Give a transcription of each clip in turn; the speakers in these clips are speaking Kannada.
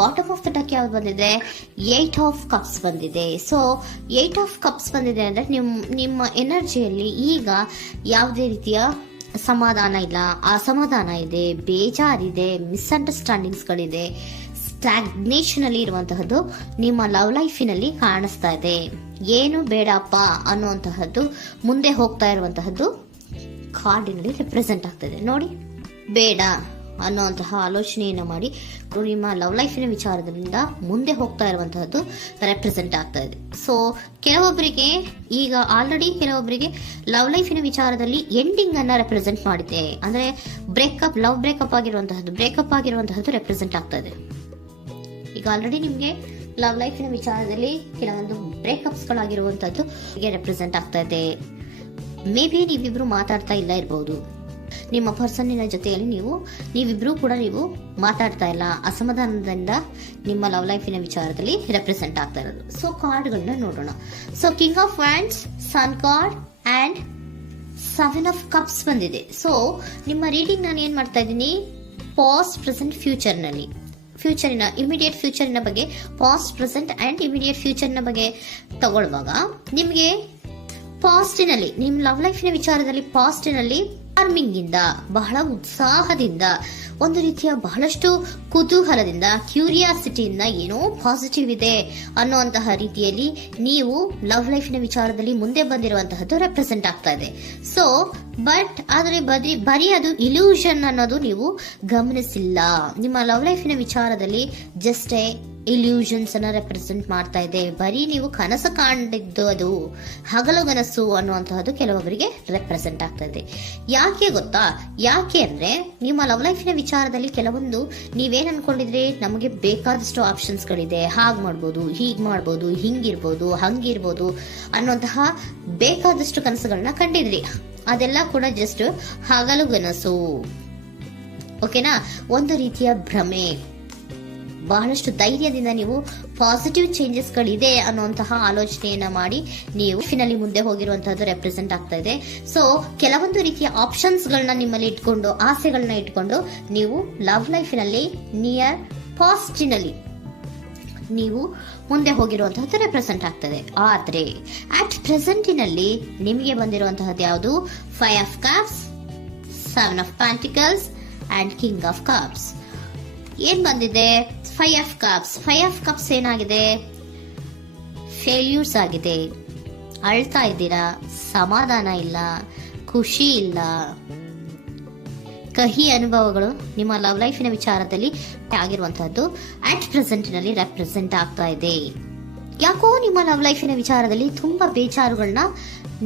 ಬಾಟಮ್ ಆಫ್ ದ ಡಕ್ ಯಾವ್ದು ಬಂದಿದೆ, 8 ಆಫ್ ಕಪ್ಸ್ ಬಂದಿದೆ. ಸೊ 8 ಆಫ್ ಕಪ್ಸ್ ಬಂದಿದೆ ಅಂದ್ರೆ ನಿಮ್ಮ ಎನರ್ಜಿಯಲ್ಲಿ ಈಗ ಯಾವುದೇ ರೀತಿಯ ಸಮಾಧಾನ ಇಲ್ಲ, ಅಸಮಾಧಾನ ಇದೆ, ಬೇಜಾರಿದೆ, ಮಿಸ್ಅಂಡರ್ಸ್ಟ್ಯಾಂಡಿಂಗ್ಸ್ಗಳಿದೆ, ಸ್ಟಾಗ್ನೇಷನ್ ಅಲ್ಲಿ ಇರುವಂತಹದ್ದು ನಿಮ್ಮ ಲವ್ ಲೈಫಿನಲ್ಲಿ ಕಾಣಿಸ್ತಾ ಇದೆ. ಏನು ಬೇಡಪ್ಪ ಅನ್ನುವಂತಹದ್ದು ಮುಂದೆ ಹೋಗ್ತಾ ಇರುವಂತಹದ್ದು ಕಾರ್ಡಿನಲ್ಲಿ ರೆಪ್ರೆಸೆಂಟ್ ಆಗ್ತದೆ. ನೋಡಿ, ಬೇಡ ಅನ್ನುವಂತಹ ಆಲೋಚನೆಯನ್ನು ಮಾಡಿ ನಿಮ್ಮ ಲವ್ ಲೈಫಿನ ವಿಚಾರದಿಂದ ಮುಂದೆ ಹೋಗ್ತಾ ಇರುವಂತಹದ್ದು ರೆಪ್ರೆಸೆಂಟ್ ಆಗ್ತಾ ಇದೆ. ಸೊ ಕೆಲವೊಬ್ಬರಿಗೆ ಈಗ ಆಲ್ರೆಡಿ ಕೆಲವೊಬ್ಬರಿಗೆ ಲವ್ ಲೈಫಿನ ವಿಚಾರದಲ್ಲಿ ಎಂಡಿಂಗ್ ಅನ್ನ ರೆಪ್ರೆಸೆಂಟ್ ಮಾಡಿದೆ. ಅಂದ್ರೆ ಲವ್ ಬ್ರೇಕಪ್ ಆಗಿರುವಂತಹದ್ದು ರೆಪ್ರೆಸೆಂಟ್ ಆಗ್ತಾ ಇದೆ. ಈಗ ಆಲ್ರೆಡಿ ನಿಮ್ಗೆ ಲವ್ ಲೈಫಿನ ವಿಚಾರದಲ್ಲಿ ಕೆಲವೊಂದು ಬ್ರೇಕಪ್ಸ್ ಗಳಾಗಿರುವಂತಹದ್ದು ರೆಪ್ರೆಸೆಂಟ್ ಆಗ್ತಾ ಇದೆ. ಮೇ ಬಿ ನೀವಿಬ್ರು ಮಾತಾಡ್ತಾ ಇಲ್ಲ ಇರಬಹುದು, ನಿಮ್ಮ ಪರ್ಸನ್ನಿನ ಜೊತೆಯಲ್ಲಿ ನೀವಿಬ್ರು ಕೂಡ ಮಾತಾಡ್ತಾ ಇಲ್ಲ, ಅಸಮಾಧಾನದಿಂದ ನಿಮ್ಮ ಲವ್ ಲೈಫಿನ ವಿಚಾರದಲ್ಲಿ ರೆಪ್ರೆಸೆಂಟ್ ಆಗ್ತಾ ಇರೋದು. ಸೊ ಕಾರ್ಡ್ಗಳನ್ನ ನೋಡೋಣ. So king of wands, sun card and 7 of cups ಬಂದಿದೆ. ಸೊ ನಿಮ್ಮ ರೀಡಿಂಗ್ ನಾನು ಏನ್ ಮಾಡ್ತಾ ಇದ್ದೀನಿ, ಪಾಸ್ಟ್, ಪ್ರೆಸೆಂಟ್, ಫ್ಯೂಚರಿನ ಇಮಿಡಿಯೇಟ್ ಫ್ಯೂಚರಿನ ಬಗ್ಗೆ, ಪಾಸ್ಟ್, ಪ್ರೆಸೆಂಟ್ ಅಂಡ್ ಇಮಿಡಿಯೇಟ್ ಫ್ಯೂಚರ್ನ ಬಗ್ಗೆ ತಗೊಳ್ಳುವಾಗ ನಿಮಗೆ ಪಾಸ್ಟಿನಲ್ಲಿ ನಿಮ್ಮ ಲವ್ ಲೈಫಿನ ವಿಚಾರದಲ್ಲಿ ಪಾಸ್ಟಿನಲ್ಲಿ ಚಾರ್ಮಿಂಗ್ ಇಂದ, ಬಹಳ ಉತ್ಸಾಹದಿಂದ, ಒಂದು ರೀತಿಯ ಬಹಳಷ್ಟು ಕುತೂಹಲದಿಂದ, ಕ್ಯೂರಿಯಾಸಿಟಿಯಿಂದ ಏನೋ ಪಾಸಿಟಿವ್ ಇದೆ ಅನ್ನುವಂತಹ ರೀತಿಯಲ್ಲಿ ನೀವು ಲವ್ ಲೈಫಿನ ವಿಚಾರದಲ್ಲಿ ಮುಂದೆ ಬಂದಿರುವಂತಹದ್ದು ರೆಪ್ರೆಸೆಂಟ್ ಆಗ್ತಾ ಇದೆ. ಸೊ ಆದರೆ ಬರೀ ಅದು ಇಲ್ಯೂಷನ್ ಅನ್ನೋದು ನೀವು ಗಮನಿಸಿಲ್ಲ. ನಿಮ್ಮ ಲವ್ ಲೈಫಿನ ವಿಚಾರದಲ್ಲಿ ಜಸ್ಟ್ ಇಲ್ಯೂಷನ್ಸ್ ಅನ್ನ ರೆಪ್ರೆಸೆಂಟ್ ಮಾಡ್ತಾ ಇದೆ. ಬರೀ ನೀವು ಕನಸು ಕಾಣಿದ್ದು ಅದು ಹಗಲುಗನಸು ಅನ್ನುವಂತಹದ್ದು ಕೆಲವೊಬ್ಬರಿಗೆ ರೆಪ್ರೆಸೆಂಟ್ ಆಗ್ತಾ ಇದೆ. ಯಾಕೆ ಗೊತ್ತಾ? ಯಾಕೆ ಅಂದ್ರೆ ನಿಮ್ಮ ಲವ್ ಲೈಫಿನ ವಿಚಾರದಲ್ಲಿ ಕೆಲವೊಂದು ನೀವೇನ್ ಅನ್ಕೊಂಡಿದ್ರಿ, ನಮಗೆ ಬೇಕಾದಷ್ಟು ಆಪ್ಷನ್ಸ್ ಗಳಿದೆ, ಹಾಗ್ ಮಾಡ್ಬೋದು, ಹೀಗ್ ಮಾಡ್ಬೋದು, ಹಿಂಗಿರ್ಬೋದು, ಹಂಗಿರ್ಬೋದು ಅನ್ನುವಂತಹ ಬೇಕಾದಷ್ಟು ಕನಸುಗಳನ್ನ ಕಂಡಿದ್ರಿ. ಅದೆಲ್ಲ ಕೂಡ ಜಸ್ಟ್ ಹಗಲುಗನಸು. ಓಕೆನಾ? ಒಂದು ರೀತಿಯ ಭ್ರಮೆ. ಬಹಳಷ್ಟು ಧೈರ್ಯದಿಂದ ನೀವು ಪಾಸಿಟಿವ್ ಚೇಂಜಸ್ ಗಳಿದೆ ಅನ್ನುವಂತಹ ಆಲೋಚನೆಯನ್ನ ಮಾಡಿ ನೀವು ಫಿನಲ್ಲಿ ಮುಂದೆ ಹೋಗಿರುವಂತಹದ್ದು ರೆಪ್ರೆಸೆಂಟ್ ಆಗ್ತಾ ಇದೆ. ಸೊ ಕೆಲವೊಂದು ರೀತಿಯ ಆಪ್ಷನ್ಸ್ ಗಳನ್ನ ನಿಮ್ಮಲ್ಲಿ ಇಟ್ಕೊಂಡು, ಆಸೆಗಳನ್ನ ಇಟ್ಕೊಂಡು ನೀವು ಲವ್ ಲೈಫಿನಲ್ಲಿ ನಿಯರ್ ಪಾಸ್ಟಿನಲ್ಲಿ ನೀವು ಮುಂದೆ ಹೋಗಿರುವಂತಹದ್ದು ರೆಪ್ರೆಸೆಂಟ್ ಆಗ್ತದೆ. ಆದ್ರೆ ಅಟ್ ಪ್ರೆಸೆಂಟಿನಲ್ಲಿ ನಿಮಗೆ ಬಂದಿರುವಂತಹದ್ದು ಯಾವುದು? 5 of cups, 7 of pentacles and king of cups. ಏನ್ ಬಂದಿದೆ? 5 ಆಫ್ ಕಪ್ಸ್. 5 ಆಫ್ ಕಪ್ಸ್ ಏನಾಗಿದೆ? ಫೇಲ್ಯೂರ್ಸ್ ಆಗಿದೆ, ಅಳ್ತಾ ಇದ್ದೀರಾ, ಸಮಾಧಾನ ಇಲ್ಲ, ಖುಷಿ ಇಲ್ಲ, ಕಹಿ ಅನುಭವಗಳು ನಿಮ್ಮ ಲವ್ ಲೈಫಿನ ವಿಚಾರದಲ್ಲಿ ಆಗಿರುವಂತಹದ್ದು ಅಟ್ ಪ್ರೆಸೆಂಟಿನಲ್ಲಿ ರೆಪ್ರೆಸೆಂಟ್ ಆಗ್ತಾ ಇದೆ. ಯಾಕೋ ನಿಮ್ಮ ಲವ್ ಲೈಫಿನ ವಿಚಾರದಲ್ಲಿ ತುಂಬಾ ಬೇಜಾರುಗಳನ್ನ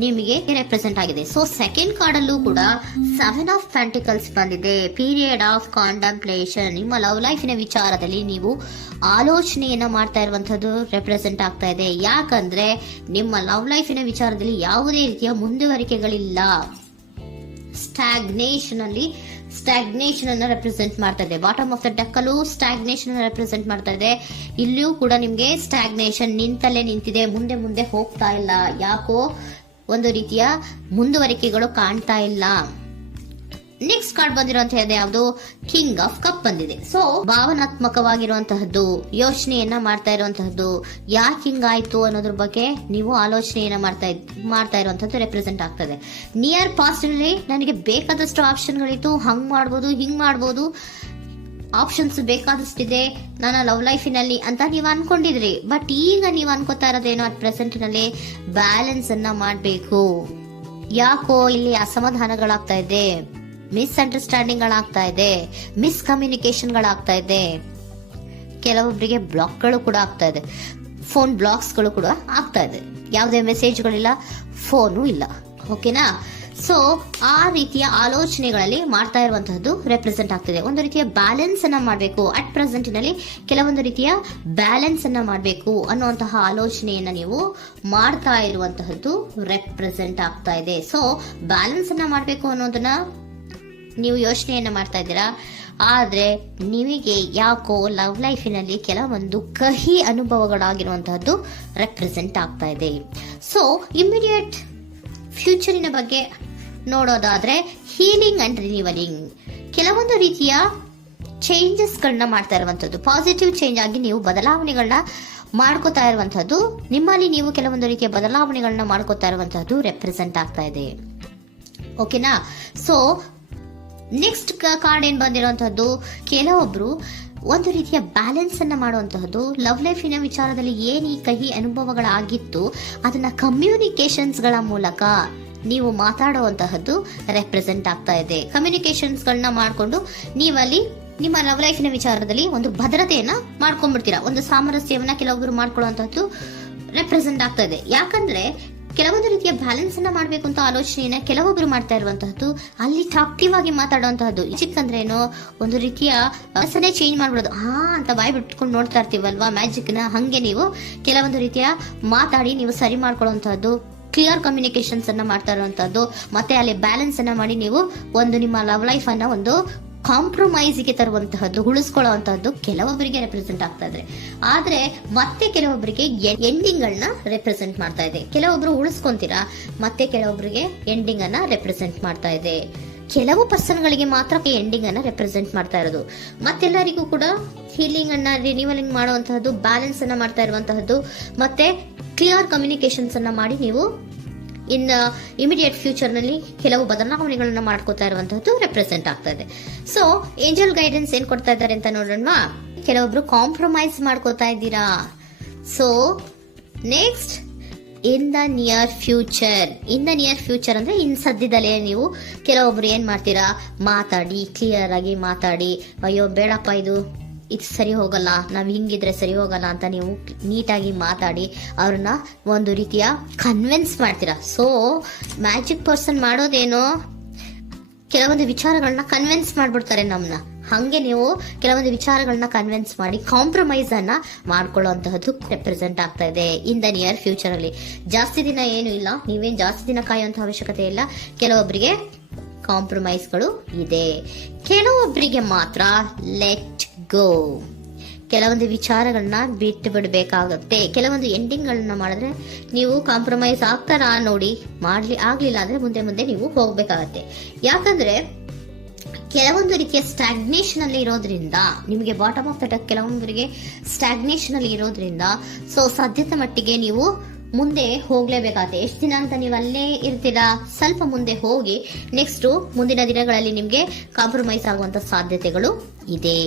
ನಿಮಗೆ ರೆಪ್ರೆಸೆಂಟ್ ಆಗಿದೆ. ಸೊ ಸೆಕೆಂಡ್ ಕಾರ್ಡ್ ಅಲ್ಲೂ ಕೂಡ 7 ಆಫ್ ಪ್ಯಾಂಟಿಕಲ್ಸ್ ಬಂದಿದೆ. Period of contemplation. ನಿಮ್ಮ ಲವ್ ಲೈಫಿನ ವಿಚಾರದಲ್ಲಿ ನೀವು ಆಲೋಚನೆಯನ್ನ ಮಾಡ್ತಾ ಇರುವಂತದ್ದು ರೆಪ್ರೆಸೆಂಟ್ ಆಗ್ತಾ ಇದೆ. ಯಾಕಂದ್ರೆ ನಿಮ್ಮ ಲವ್ ಲೈಫಿನ ವಿಚಾರದಲ್ಲಿ ಯಾವುದೇ ರೀತಿಯ ಮುಂದುವರಿಕೆಗಳಿಲ್ಲ. ಸ್ಟಾಗ್ನೇಷನ್ ಅನ್ನ ರೆಪ್ರೆಸೆಂಟ್ ಮಾಡ್ತಾ ಇದೆ. ಬಾಟಮ್ ಆಫ್ ದ ಡೆಕ್ ಅಲ್ಲೂ ಸ್ಟಾಗ್ನೇಷನ್ ಅನ್ನ ರೆಪ್ರೆಸೆಂಟ್ ಮಾಡ್ತಾ ಇದೆ. ಇಲ್ಲಿಯೂ ಕೂಡ ನಿಮ್ಗೆ ಸ್ಟಾಗ್ನೇಷನ್, ನಿಂತಲ್ಲೇ ನಿಂತಿದೆ, ಮುಂದೆ ಹೋಗ್ತಾ ಇಲ್ಲ. ಯಾಕೋ ಒಂದು ರೀತಿಯ ಮುಂದುವರಿಕೆಗಳು ಕಾಣ್ತಾ ಇಲ್ಲ. ನೆಕ್ಸ್ಟ್ ಕಾರ್ಡ್ ಬಂದಿರುವಂತಹದ್ದು ಯಾವುದು? ಕಿಂಗ್ ಆಫ್ ಕಪ್ ಬಂದಿದೆ. ಸೊ ಭಾವನಾತ್ಮಕವಾಗಿರುವಂತಹದ್ದು, ಯೋಚನೆಯನ್ನ ಮಾಡ್ತಾ ಇರುವಂತಹದ್ದು, ಯಾಕೆ ಹಿಂಗಾಯ್ತು ಅನ್ನೋದ್ರ ಬಗ್ಗೆ ನೀವು ಆಲೋಚನೆಯನ್ನ ಮಾಡ್ತಾ ಇರುವಂತಹದ್ದು ರೆಪ್ರೆಸೆಂಟ್ ಆಗ್ತದೆ. ನಿಯರ್ ಪಾಸ್ಟ್ ನಲ್ಲಿ ನನಗೆ ಬೇಕಾದಷ್ಟು ಆಪ್ಷನ್ಗಳಿತ್ತು, ಹಂಗ್ ಮಾಡ್ಬೋದು, ಹಿಂಗ್ ಮಾಡ್ಬೋದು, ಆಪ್ಷನ್ಸ್ ಬೇಕಾದಷ್ಟಿದೆ ನನ್ನ ಲವ್ ಲೈಫಿನಲ್ಲಿ ಅಂತ ನೀವು ಅನ್ಕೊಂಡಿದ್ರಿ. ಬಟ್ ಈಗ ನೀವು ಅನ್ಕೋತಾ ಇರೋದೇನೋ ಅಟ್ ಪ್ರೆಸೆಂಟ್ ನಲ್ಲಿ ಬ್ಯಾಲೆನ್ಸ್ ಅನ್ನ ಮಾಡ್ಬೇಕು. ಯಾಕೋ ಇಲ್ಲಿ ಅಸಮಾಧಾನಗಳಾಗ್ತಾ ಇದೆ, ಮಿಸ್ಅಂಡರ್ಸ್ಟ್ಯಾಂಡಿಂಗ್ ಗಳಾಗ್ತಾ ಇದೆ, ಮಿಸ್ಕಮ್ಯುನಿಕೇಶನ್ ಗಳಾಗ್ತಾ ಇದೆ. ಕೆಲವೊಬ್ಬರಿಗೆ ಬ್ಲಾಕ್ಗಳು ಕೂಡ ಆಗ್ತಾ ಇದೆ, ಫೋನ್ ಬ್ಲಾಕ್ಸ್ಗಳು ಕೂಡ ಆಗ್ತಾ ಇದೆ. ಯಾವುದೇ ಮೆಸೇಜ್ಗಳಿಲ್ಲ, ಫೋನು ಇಲ್ಲ. ಓಕೆನಾ? ಸೊ ಆ ರೀತಿಯ ಆಲೋಚನೆಗಳಲ್ಲಿ ಮಾಡ್ತಾ ಇರುವಂತಹದ್ದು ರೆಪ್ರೆಸೆಂಟ್ ಆಗ್ತಿದೆ. ಒಂದು ರೀತಿಯ ಬ್ಯಾಲೆನ್ಸ್ ಅನ್ನ ಮಾಡಬೇಕು, ಅಟ್ ಪ್ರೆಸೆಂಟಿನಲ್ಲಿ ಕೆಲವೊಂದು ರೀತಿಯ ಬ್ಯಾಲೆನ್ಸ್ ಅನ್ನ ಮಾಡಬೇಕು ಅನ್ನುವಂತಹ ಆಲೋಚನೆಯನ್ನ ನೀವು ಮಾಡ್ತಾ ಇರುವಂತಹದ್ದು ರೆಪ್ರೆಸೆಂಟ್ ಆಗ್ತಾ ಇದೆ. ಸೊ ಬ್ಯಾಲೆನ್ಸ್ ಅನ್ನ ಮಾಡಬೇಕು ಅನ್ನೋದನ್ನ ನೀವು ಯೋಚನೆಯನ್ನ ಮಾಡ್ತಾ ಇದ್ದೀರಾ. ಆದ್ರೆ ನಿಮಗೆ ಯಾಕೋ ಲವ್ ಲೈಫಿನಲ್ಲಿ ಕೆಲವೊಂದು ಕಹಿ ಅನುಭವಗಳಾಗಿರುವಂತಹದ್ದು ರೆಪ್ರೆಸೆಂಟ್ ಆಗ್ತಾ ಇದೆ. ಸೊ ಇಮಿಡಿಯೇಟ್ ಫ್ಯೂಚರಿನ ಬಗ್ಗೆ ನೋಡೋದಾದ್ರೆ ಹೀಲಿಂಗ್ ಅಂಡ್ ರಿನಿವಲಿಂಗ್, ಕೆಲವೊಂದು ರೀತಿಯ ಚೇಂಜಸ್ ಗಳನ್ನ ಮಾಡ್ತಾ ಇರುವಂತದ್ದು, ಪಾಸಿಟಿವ್ ಚೇಂಜ್ ಆಗಿ ನೀವು ಬದಲಾವಣೆಗಳನ್ನ ಮಾಡ್ಕೋತಾ ಇರುವಂತದ್ದು, ನಿಮ್ಮಲ್ಲಿ ನೀವು ಕೆಲವೊಂದು ರೀತಿಯ ಬದಲಾವಣೆಗಳನ್ನ ಮಾಡ್ಕೋತಾ ಇರುವಂತದ್ದು ರೆಪ್ರೆಸೆಂಟ್ ಆಗ್ತಾ ಇದೆ. ಓಕೆನಾ? ಸೊ ನೆಕ್ಸ್ಟ್ ಕಾರ್ಡ್ ಏನ್ ಬಂದಿರುವಂತದ್ದು, ಕೆಲವೊಬ್ರು ಒಂದು ರೀತಿಯ ಬ್ಯಾಲೆನ್ಸ್ ಅನ್ನ ಮಾಡುವಂತಹದ್ದು, ಲವ್ ಲೈಫಿನ ವಿಚಾರದಲ್ಲಿ ಏನ್ ಈ ಕಹಿ ಅನುಭವಗಳಾಗಿತ್ತು ಅದನ್ನ ಕಮ್ಯುನಿಕೇಶನ್ಸ್ ಗಳ ಮೂಲಕ ನೀವು ಮಾತಾಡುವಂತಹದ್ದು ರೆಪ್ರೆಸೆಂಟ್ ಆಗ್ತಾ ಇದೆ. ಕಮ್ಯುನಿಕೇಶನ್ಸ್ ಗಳನ್ನ ಮಾಡಿಕೊಂಡು ನೀವಲ್ಲಿ ನಿಮ್ಮ ಲವ್ ಲೈಫಿನ ವಿಚಾರದಲ್ಲಿ ಒಂದು ಭದ್ರತೆಯನ್ನ ಮಾಡ್ಕೊಂಡ್ಬಿಡ್ತೀರಾ, ಒಂದು ಸಾಮರಸ್ಯವನ್ನ ಕೆಲವೊಬ್ರು ಮಾಡ್ಕೊಳ್ಳುವಂತಹದ್ದು ರೆಪ್ರೆಸೆಂಟ್ ಆಗ್ತಾ ಇದೆ. ಯಾಕಂದ್ರೆ ಕೆಲವೊಂದು ರೀತಿಯ ಬ್ಯಾಲೆನ್ಸ್ ಅನ್ನ ಮಾಡ್ಬೇಕು ಅಂತ ಆಲೋಚನೆಯನ್ನ ಕೆಲವೊಬ್ರು ಮಾಡ್ತಾ ಇರುವಂತಹದ್ದು, ಅಲ್ಲಿ ಟಾಕ್ಟಿವ್ ಆಗಿ ಮಾತಾಡುವಂತಹದ್ದು. ಚಿಕ್ಕಂದ್ರೆ ಏನೋ ಒಂದು ರೀತಿಯ ಹೆಸರೇ ಚೇಂಜ್ ಮಾಡ್ಬಿಡೋದು, ಅಂತ ಬಾಯ್ ಬಿಟ್ಕೊಂಡು ನೋಡ್ತಾ ಇರ್ತೀವಲ್ವಾ ಮ್ಯಾಜಿಕ್ ನ, ಹಂಗೆ ನೀವು ಕೆಲವೊಂದು ರೀತಿಯ ಮಾತಾಡಿ ನೀವು ಸರಿ ಮಾಡ್ಕೊಳ್ಳುವಂತಹದ್ದು, ಕ್ಲಿಯರ್ ಕಮ್ಯುನಿಕೇಶನ್ಸ್ ಅನ್ನ ಮಾಡ್ತಾ ಇರುವಂತಹದ್ದು, ಮತ್ತೆ ಅಲ್ಲಿ ಬ್ಯಾಲೆನ್ಸ್ ಅನ್ನ ಮಾಡಿ ನೀವು ಒಂದು ನಿಮ್ಮ ಲವ್ ಲೈಫ್ ಅನ್ನ ಒಂದು ಕಾಂಪ್ರಮೈಸ್ಗೆ ತರುವಂತಹದ್ದು, ಉಳಿಸ್ಕೊಳ್ಳುವಂತಹದ್ದು ಕೆಲವೊಬ್ಬರಿಗೆ ರೆಪ್ರೆಸೆಂಟ್ ಆಗ್ತಾ ಇದೆ. ಆದ್ರೆ ಮತ್ತೆ ಕೆಲವೊಬ್ಬರಿಗೆ ಎಂಡಿಂಗ್ ಗಳನ್ನ ರೆಪ್ರೆಸೆಂಟ್ ಮಾಡ್ತಾ ಇದೆ. ಕೆಲವೊಬ್ರು ಉಳಿಸ್ಕೊಂತೀರಾ, ಮತ್ತೆ ಕೆಲವೊಬ್ಬರಿಗೆ ಎಂಡಿಂಗ್ ಅನ್ನ ರೆಪ್ರೆಸೆಂಟ್ ಮಾಡ್ತಾ ಇದೆ. ಕೆಲವು ಪರ್ಸನ್ ಗಳಿಗೆ ಮಾತ್ರ ಎಂಡಿಂಗ್ ಅನ್ನ ರೆಪ್ರೆಸೆಂಟ್ ಮಾಡ್ತಾ ಇರೋದು, ಮತ್ತೆಲ್ಲರಿಗೂ ಕೂಡ ಹೀಲಿಂಗ್ ಅನ್ನ ರಿನ್ಯೂವಲಿಂಗ್ ಮಾಡುವಂತಹದ್ದು, ಬ್ಯಾಲೆನ್ಸ್ ಅನ್ನ ಮಾಡ್ತಾ ಇರುವಂತಹದ್ದು, ಮತ್ತೆ ಕ್ಲಿಯರ್ ಕಮ್ಯುನಿಕೇಶನ್ಸ್ ಅನ್ನ ಮಾಡಿ ನೀವು ಇನ್ ಇಮಿಡಿಯೇಟ್ ಫ್ಯೂಚರ್ ನಲ್ಲಿ ಕೆಲವು ಬದಲಾವಣೆಗಳನ್ನ ಮಾಡ್ಕೋತಾ ಇರುವಂತಹದ್ದು ರೆಪ್ರೆಸೆಂಟ್ ಆಗ್ತಾ ಇದೆ. ಸೊ ಏಂಜಲ್ ಗೈಡೆನ್ಸ್ ಏನ್ ಕೊಡ್ತಾ ಇದ್ದಾರೆ ಅಂತ ನೋಡೋಣ. ಕೆಲವೊಬ್ರು ಕಾಂಪ್ರಮೈಸ್ ಮಾಡ್ಕೋತಾ ಇದ್ದೀರಾ. So next, in the near future ಅಂದ್ರೆ ಇನ್ ಸದ್ಯದಲ್ಲೇ ನೀವು ಕೆಲವೊಬ್ರು ಏನ್ ಮಾಡ್ತೀರಾ, ಮಾತಾಡಿ ಕ್ಲಿಯರ್ ಆಗಿ ಮಾತಾಡಿ, ಅಯ್ಯೋ ಬೇಡಪ್ಪ ಇದು ಸರಿ ಹೋಗಲ್ಲ, ನಾವ್ ಹಿಂಗಿದ್ರೆ ಸರಿ ಹೋಗಲ್ಲ ಅಂತ ನೀವು ನೀಟಾಗಿ ಮಾತಾಡಿ ಅವ್ರನ್ನ ಒಂದು ರೀತಿಯ ಕನ್ವಿನ್ಸ್ ಮಾಡ್ತೀರಾ. ಸೊ ಮ್ಯಾಜಿಕ್ ಪರ್ಸನ್ ಮಾಡೋದೇನೋ ಕೆಲವೊಂದು ವಿಚಾರಗಳನ್ನ ಕನ್ವಿನ್ಸ್ ಮಾಡ್ಬಿಡ್ತಾರೆ ನಮ್ನ, ಹಂಗೆ ನೀವು ಕೆಲವೊಂದು ವಿಚಾರಗಳನ್ನ ಕನ್ವಿನ್ಸ್ ಮಾಡಿ ಕಾಂಪ್ರಮೈಸ್ ಅನ್ನ ಮಾಡ್ಕೊಳ್ಳುವಂತಹದ್ದು ರೆಪ್ರೆಸೆಂಟ್ ಆಗ್ತಾ ಇದೆ ಇನ್ ದ ನಿಯರ್ ಫ್ಯೂಚರ್ ಅಲ್ಲಿ. ಜಾಸ್ತಿ ದಿನ ಏನು ಇಲ್ಲ, ನೀವೇನ್ ಜಾಸ್ತಿ ದಿನ ಕಾಯುವಂತ ಅವಶ್ಯಕತೆ ಇಲ್ಲ. ಕೆಲವೊಬ್ಬರಿಗೆ ಕಾಂಪ್ರಮೈಸ್ಗಳು ಇದೆ, ಕೆಲವೊಬ್ಬರಿಗೆ ಮಾತ್ರ ಲೆಟ್ ಗೋ, ಕೆಲವೊಂದು ವಿಚಾರಗಳನ್ನ ಬಿಟ್ಟು ಬಿಡಬೇಕಾಗುತ್ತೆ. ಕೆಲವೊಂದು ಎಂಡಿಂಗ್ ಗಳನ್ನ ಮಾಡಿದ್ರೆ ನೀವು ಕಾಂಪ್ರಮೈಸ್ ಆಗ್ತಾರಾ ನೋಡಿ, ಆಗ್ಲಿಲ್ಲ ಅಂದ್ರೆ ಮುಂದೆ ನೀವು ಹೋಗ್ಬೇಕಾಗತ್ತೆ. ಯಾಕಂದ್ರೆ ಕೆಲವೊಂದು ರೀತಿಯ ಸ್ಟಾಗ್ನೇಷನ್ ಅಲ್ಲಿ ಇರೋದ್ರಿಂದ, ನಿಮಗೆ ಬಾಟಮ್ ಆಫ್ ದ ಡೆಕ್ ಕೆಲವೊಬ್ಬರಿಗೆ ಸ್ಟಾಗ್ನೇಷನ್ ಅಲ್ಲಿ ಇರೋದ್ರಿಂದ, ಸೊ ಸಾಧ್ಯತೆ ಮಟ್ಟಿಗೆ ನೀವು ಮುಂದೆ ಹೋಗ್ಲೇಬೇಕಾಗತ್ತೆ. ಎಷ್ಟು ದಿನ ಅಂತ ನೀವು ಅಲ್ಲೇ ಇರ್ತೀರಾ, ಸ್ವಲ್ಪ ಮುಂದೆ ಹೋಗಿ ನೆಕ್ಸ್ಟ್ ಮುಂದಿನ ದಿನಗಳಲ್ಲಿ ನಿಮ್ಗೆ ಕಾಂಪ್ರಮೈಸ್ ಆಗುವಂತ ಸಾಧ್ಯತೆಗಳು ಇದೆ.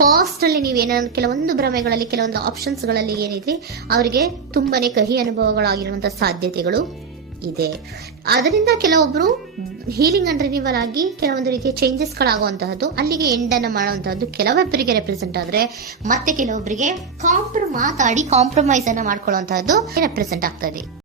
ಪಾಸ್ಟ್ ಅಲ್ಲಿ ನೀವೇನಾದ್ರು ಕೆಲವೊಂದು ಭ್ರಮೆಗಳಲ್ಲಿ, ಕೆಲವೊಂದು ಆಪ್ಷನ್ಸ್ ಗಳಲ್ಲಿ ಏನಿದೆ ಅವರಿಗೆ ತುಂಬಾನೇ ಕಹಿ ಅನುಭವಗಳಾಗಿರುವಂತಹ ಸಾಧ್ಯತೆಗಳು ಇದೆ. ಅದರಿಂದ ಕೆಲವೊಬ್ರು ಹೀಲಿಂಗ್ ಅಂಡ್ ರಿನ್ಯೂವಲ್ ಆಗಿ ಕೆಲವೊಂದು ರೀತಿಯ ಚೇಂಜಸ್ ಗಳಾಗುವಂತಹದ್ದು, ಅಲ್ಲಿಗೆ ಎಂಡ್ ಅನ್ನ ಮಾಡುವಂತಹದ್ದು ಕೆಲವೊಬ್ಬರಿಗೆ ರೆಪ್ರೆಸೆಂಟ್ ಆದ್ರೆ, ಮತ್ತೆ ಕೆಲವೊಬ್ಬರಿಗೆ ಮಾತಾಡಿ ಕಾಂಪ್ರಮೈಸ್ ಅನ್ನ ಮಾಡ್ಕೊಳ್ಳುವಂತಹದ್ದು ರೆಪ್ರೆಸೆಂಟ್ ಆಗ್ತದೆ.